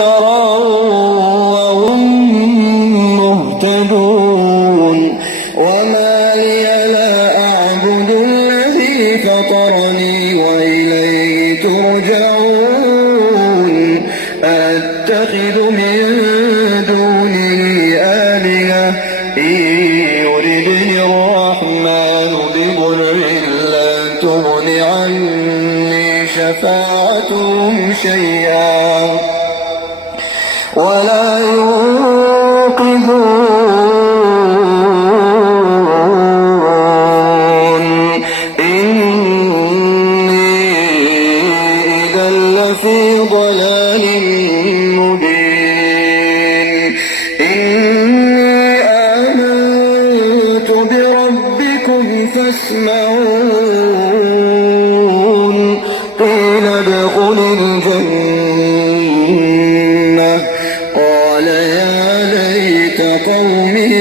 وهم مهتدون وما لي لا أعبد الذي فطرني وإليه ترجعون أتخذ من دونه آلهة إن يردني الرحمن بضر لا تغن عني شفاعتهم شيئا ولا ينقذون إني إذا لفي ضلال مبين إني آمنت بربكم فاسمعون قيل ادخل الجنة قال يا ليت قومي